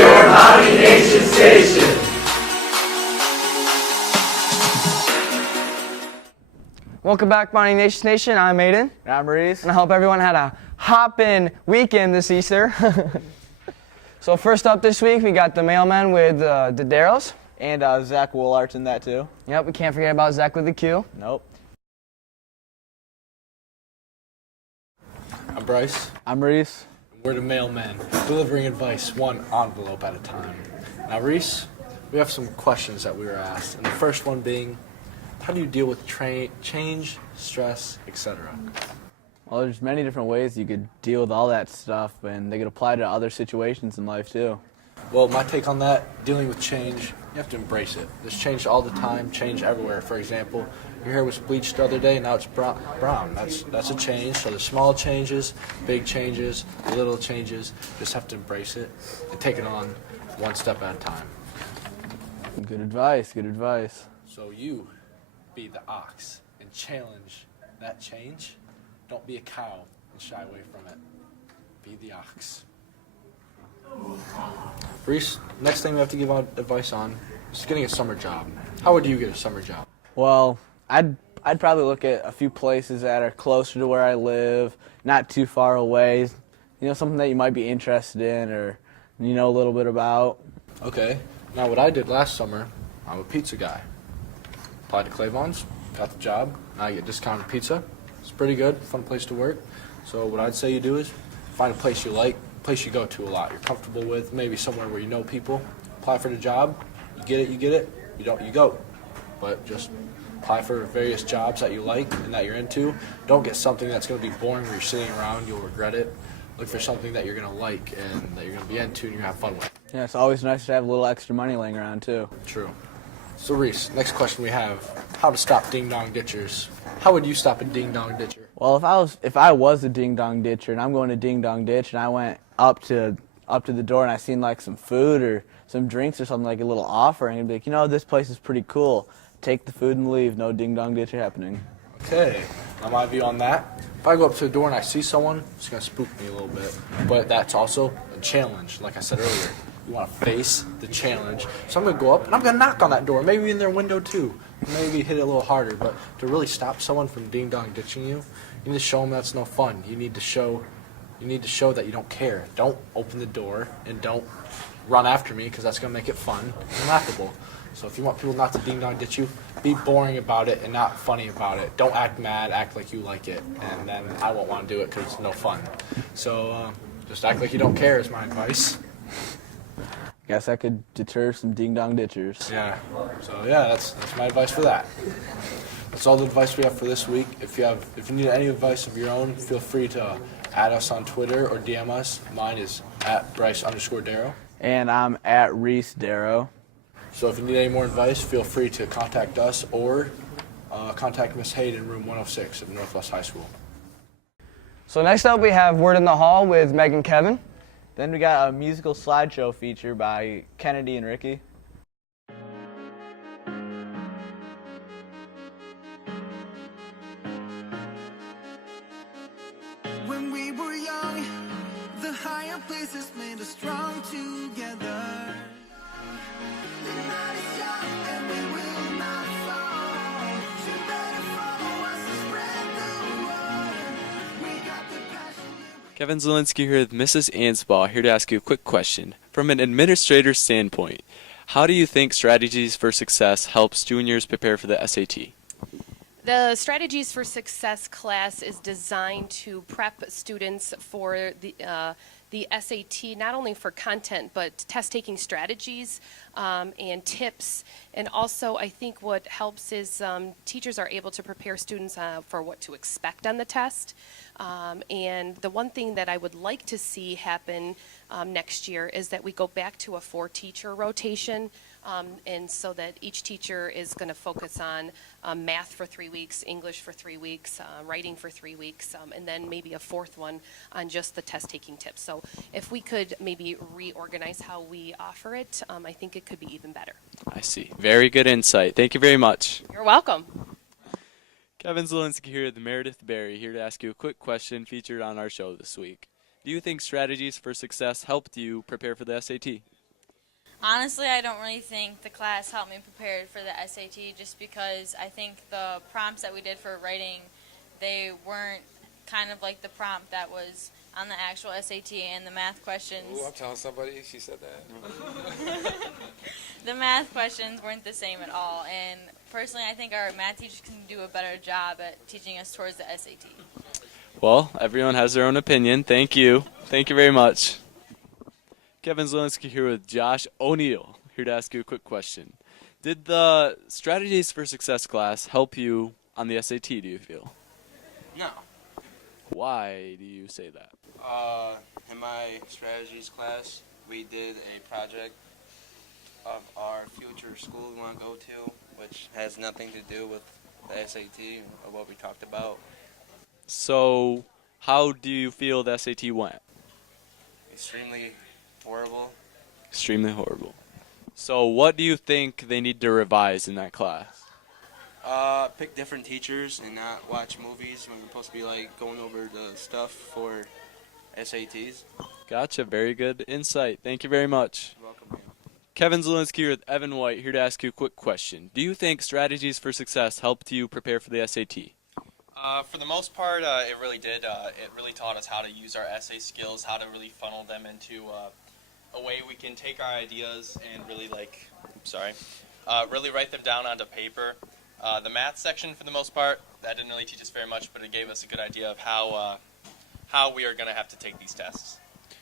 your Mighty Nation station. Welcome back, Mighty Nation. I'm Aiden. And I'm Reese. And I hope everyone had a hoppin' weekend this Easter. So first up this week, we got the mailman with the Darrows. And Zach Woolart's in that too. Yep, we can't forget about Zach with the Q. Nope. I'm Bryce. I'm Reese. We're the mailmen, delivering advice one envelope at a time. Now, Reese, we have some questions that we were asked, and the first one being, how do you deal with change, stress, etc.? Well, there's many different ways you could deal with all that stuff, and they could apply to other situations in life too. Well, my take on that, dealing with change, you have to embrace it. There's change all the time, change everywhere. For example, your hair was bleached the other day, now it's brown. That's a change. So there's small changes, big changes, little changes. Just have to embrace it and take it on one step at a time. Good advice, good advice. So you be the ox and challenge that change. Don't be a cow and shy away from it. Be the ox. Reese, next thing we have to give out advice on is getting a summer job. How would you get a summer job? Well, I'd probably look at a few places that are closer to where I live, not too far away. You know, something that you might be interested in or you know a little bit about. Okay. Now what I did last summer, I'm a pizza guy. Applied to Claiborne's, got the job. Now I get discounted pizza. It's pretty good, fun place to work. So what I'd say you do is find a place you like, a place you go to a lot, you're comfortable with, maybe somewhere where you know people. Apply for the job. You get it. You don't, you go. But just apply for various jobs that you like and that you're into. Don't get something that's going to be boring where you're sitting around, you'll regret it. Look for something that you're going to like and that you're going to be into and you have fun with. Yeah, it's always nice to have a little extra money laying around too. True. So Reese, next question we have, how to stop ding-dong ditchers. How would you stop a ding-dong ditcher? Well, if I was a ding-dong ditcher and I'm going to ding-dong ditch and I went up to the door and I seen like some food or some drinks or something, like a little offering, I'd be like, you know, this place is pretty cool. Take the food and leave. No ding-dong ditcher happening. Okay. Now my view on that, if I go up to the door and I see someone, it's going to spook me a little bit. But that's also a challenge, like I said earlier. You want to face the challenge. So I'm going to go up and I'm going to knock on that door, maybe in their window too. Maybe hit it a little harder. But to really stop someone from ding-dong ditching you, you need to show them that's no fun. You need to show that you don't care. Don't open the door and don't run after me because that's going to make it fun and laughable. So if you want people not to ding-dong ditch you, be boring about it and not funny about it. Don't act mad, act like you like it, and then I won't want to do it because it's no fun. So just act like you don't care is my advice. Guess that could deter some ding-dong ditchers. Yeah. So yeah, that's my advice for that. That's all the advice we have for this week. If you need any advice of your own, feel free to add us on Twitter or DM us. Mine is at Bryce_Darrow. And I'm at Reese Darrow. So if you need any more advice, feel free to contact us or contact Miss Hayden in room 106 at Northwest High School. So next up, we have Word in the Hall with Meg and Kevin. Then we got a musical slideshow feature by Kennedy and Ricky. When we were young, the higher places made us strong together. The night is young and we will not fall. You better follow us and spread the word. We got the passion. Kevin Zielinski here with Mrs. Ansbaugh, here to ask you a quick question. From an administrator's standpoint, how do you think Strategies for Success helps juniors prepare for the SAT? The Strategies for Success class is designed to prep students for the SAT, not only for content, but test-taking strategies and tips. And also, I think what helps is teachers are able to prepare students for what to expect on the test. And the one thing that I would like to see happen next year is that we go back to a 4-teacher rotation. And so that each teacher is going to focus on math for 3 weeks, English for 3 weeks, writing for 3 weeks, and then maybe a fourth one on just the test-taking tips. So if we could maybe reorganize how we offer it, I think it could be even better. I see. Very good insight. Thank you very much. You're welcome. Kevin Zielinski here with Meredith Berry, here to ask you a quick question featured on our show this week. Do you think Strategies for Success helped you prepare for the SAT? Honestly, I don't really think the class helped me prepare for the SAT just because I think the prompts that we did for writing, they weren't kind of like the prompt that was on the actual SAT, and the math questions. Ooh, I'm telling somebody she said that. The math questions weren't the same at all, and personally I think our math teachers can do a better job at teaching us towards the SAT. Well, everyone has their own opinion. Thank you. Thank you very much. Kevin Zielinski here with Josh O'Neill, here to ask you a quick question. Did the Strategies for Success class help you on the SAT, do you feel? No. Why do you say that? In my strategies class, we did a project of our future school we want to go to, which has nothing to do with the SAT or what we talked about. So, how do you feel the SAT went? Extremely horrible. Extremely horrible. So, what do you think they need to revise in that class? Pick different teachers and not watch movies when we're supposed to be like going over the stuff for SATs. Gotcha. Very good insight. Thank you very much. You're welcome, man. Kevin Zielinski here with Evan White, here to ask you a quick question. Do you think Strategies for Success helped you prepare for the SAT? For the most part, it really did. It really taught us how to use our essay skills, how to really funnel them into a way we can take our ideas and really really write them down onto paper. The math section, for the most part, that didn't really teach us very much, but it gave us a good idea of how we are going to have to take these tests.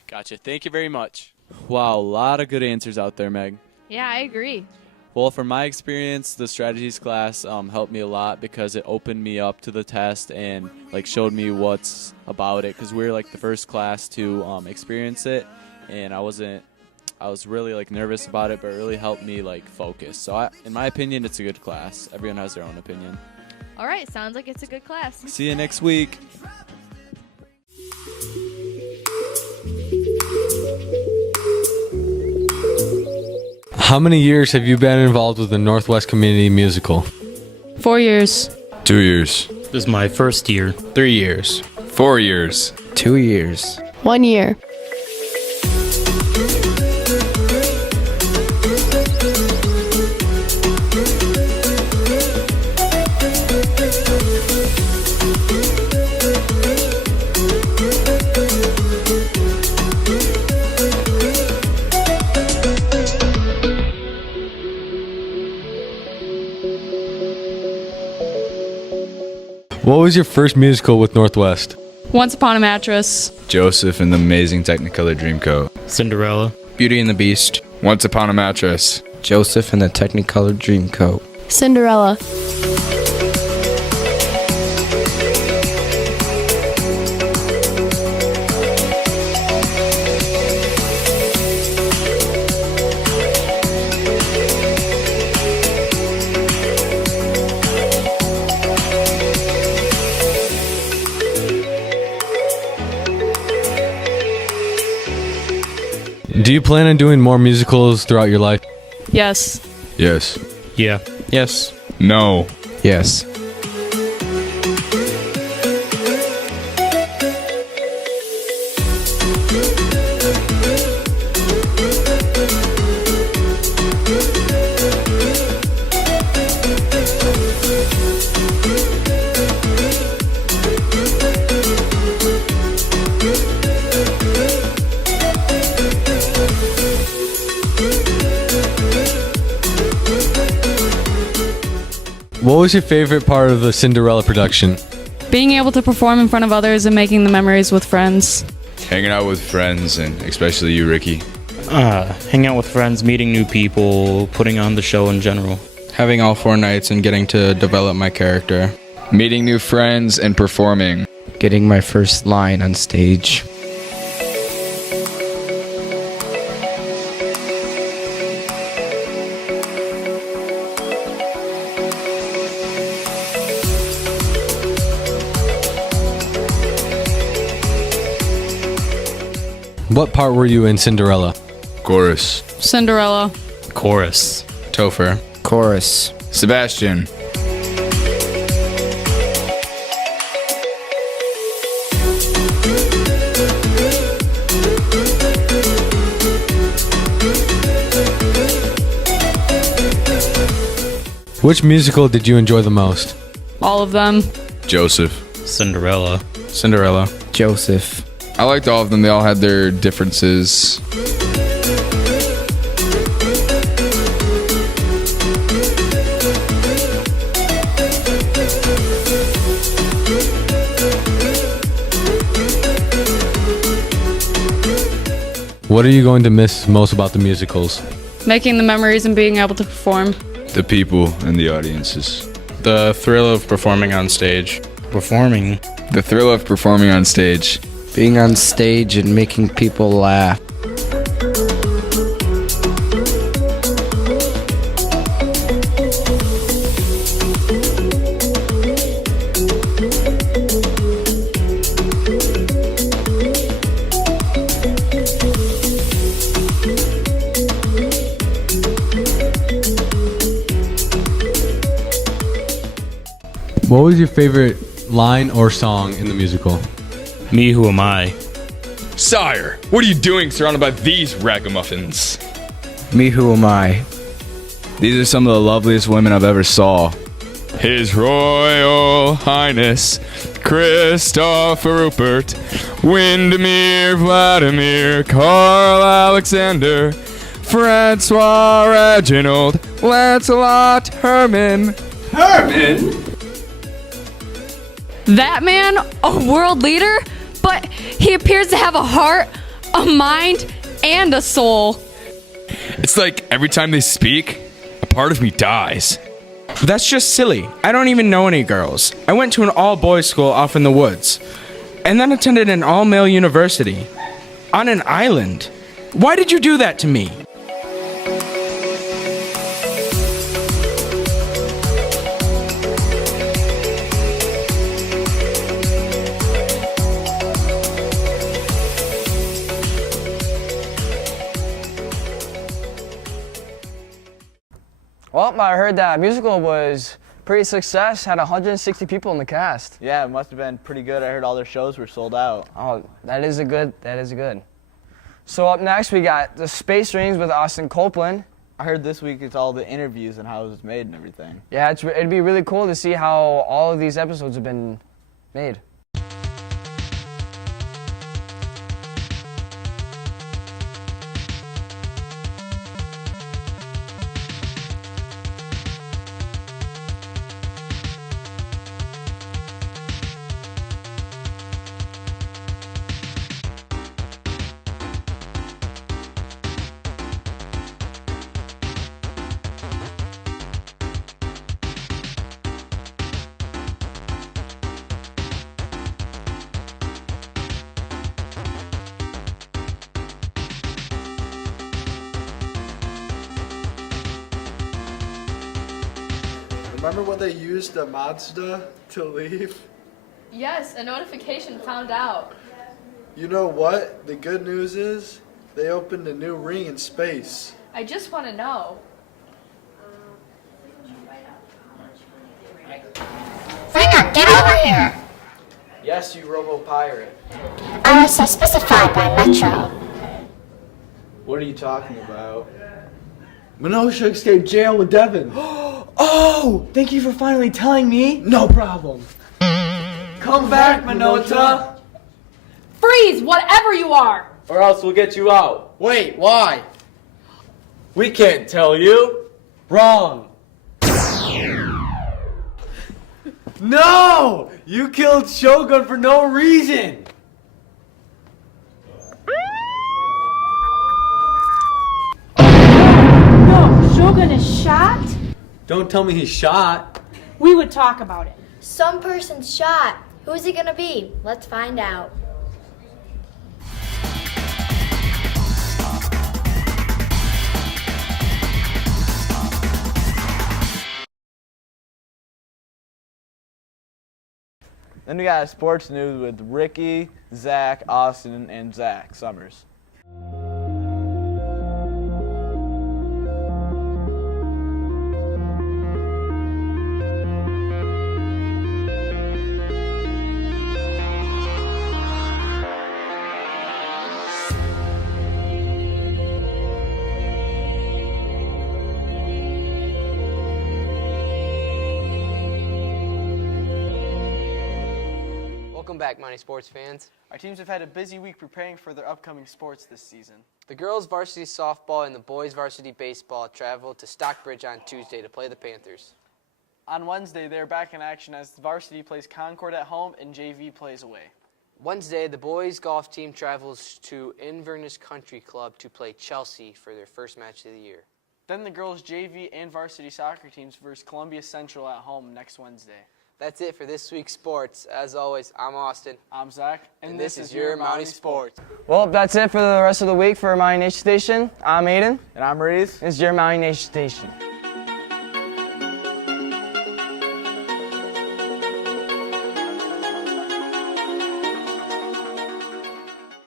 Gotcha. Thank you very much. Wow, a lot of good answers out there, Meg. Yeah, I agree. Well, from my experience, the strategies class helped me a lot because it opened me up to the test and showed me what's about it. Because we were the first class to experience it, and I was really nervous about it, but it really helped me focus. So in my opinion, it's a good class. Everyone has their own opinion. All right, sounds like it's a good class. See you next week. How many years have you been involved with the Northwest Community Musical? 4 years. 2 years. This is my first year. 3 years. 4 years. 2 years. 1 year. What was your first musical with Northwest? Once Upon a Mattress. Joseph and the Amazing Technicolor Dreamcoat. Cinderella. Beauty and the Beast. Once Upon a Mattress. Joseph and the Technicolor Dreamcoat. Cinderella. Do you plan on doing more musicals throughout your life? Yes. Yes. Yeah. Yes. No. Yes. What was your favorite part of the Cinderella production? Being able to perform in front of others and making the memories with friends. Hanging out with friends, and especially you, Ricky. Hanging out with friends, meeting new people, putting on the show in general. Having all 4 nights and getting to develop my character. Meeting new friends and performing. Getting my first line on stage. What part were you in Cinderella? Chorus. Cinderella. Chorus. Topher. Chorus. Sebastian. Which musical did you enjoy the most? All of them. Joseph. Cinderella. Cinderella. Joseph. I liked all of them. They all had their differences. What are you going to miss most about the musicals? Making the memories and being able to perform. The people and the audiences. The thrill of performing on stage. Performing. The thrill of performing on stage. Being on stage and making people laugh. What was your favorite line or song in the musical? Me, who am I? Sire, what are you doing surrounded by these ragamuffins? Me, who am I? These are some of the loveliest women I've ever saw. His Royal Highness Christopher Rupert, Windermere Vladimir, Carl Alexander, Francois Reginald, Lancelot Herman. Herman? That man, a world leader, but he appears to have a heart, a mind, and a soul. It's like every time they speak, a part of me dies. That's just silly. I don't even know any girls. I went to an all-boys school off in the woods, and then attended an all-male university. On an island. Why did you do that to me? Well, I heard that musical was pretty success. Had 160 people in the cast. Yeah, it must have been pretty good. I heard all their shows were sold out. Oh, that is good. So up next we got the Space Rings with Austin Copeland. I heard this week it's all the interviews and how it was made and everything. Yeah, it'd be really cool to see how all of these episodes have been made. Remember when they used the Mazda to leave? Yes, a notification found out. You know what? The good news is they opened a new ring in space. I just want to know. Ringo, get over here! Yes, you robo-pirate. I was so specified by Metro. What are you talking about? Minosha escaped jail with Devin. Oh, thank you for finally telling me. No problem. Come back, Minota. Freeze, whatever you are! Or else we'll get you out. Wait, why? We can't tell you. Wrong. No! You killed Shogun for no reason. No, Shogun is shot? Don't tell me he's shot. We would talk about it. Some person's shot. Who's it gonna be? Let's find out. Then we got sports news with Ricky, Zach, Austin, and Zach Summers. Welcome back, Mountie sports fans. Our teams have had a busy week preparing for their upcoming sports this season. The girls varsity softball and the boys varsity baseball traveled to Stockbridge on Tuesday to play the Panthers. On Wednesday, they are back in action as the varsity plays Concord at home and JV plays away. Wednesday, the boys golf team travels to Inverness Country Club to play Chelsea for their first match of the year. Then the girls' JV and varsity soccer teams versus Columbia Central at home next Wednesday. That's it for this week's sports. As always, I'm Austin. I'm Zach. And this is your Mountie Sports. Well, that's it for the rest of the week for Mountie Nation Station. I'm Aiden. And I'm Reese. This is your Mountie Nation Station.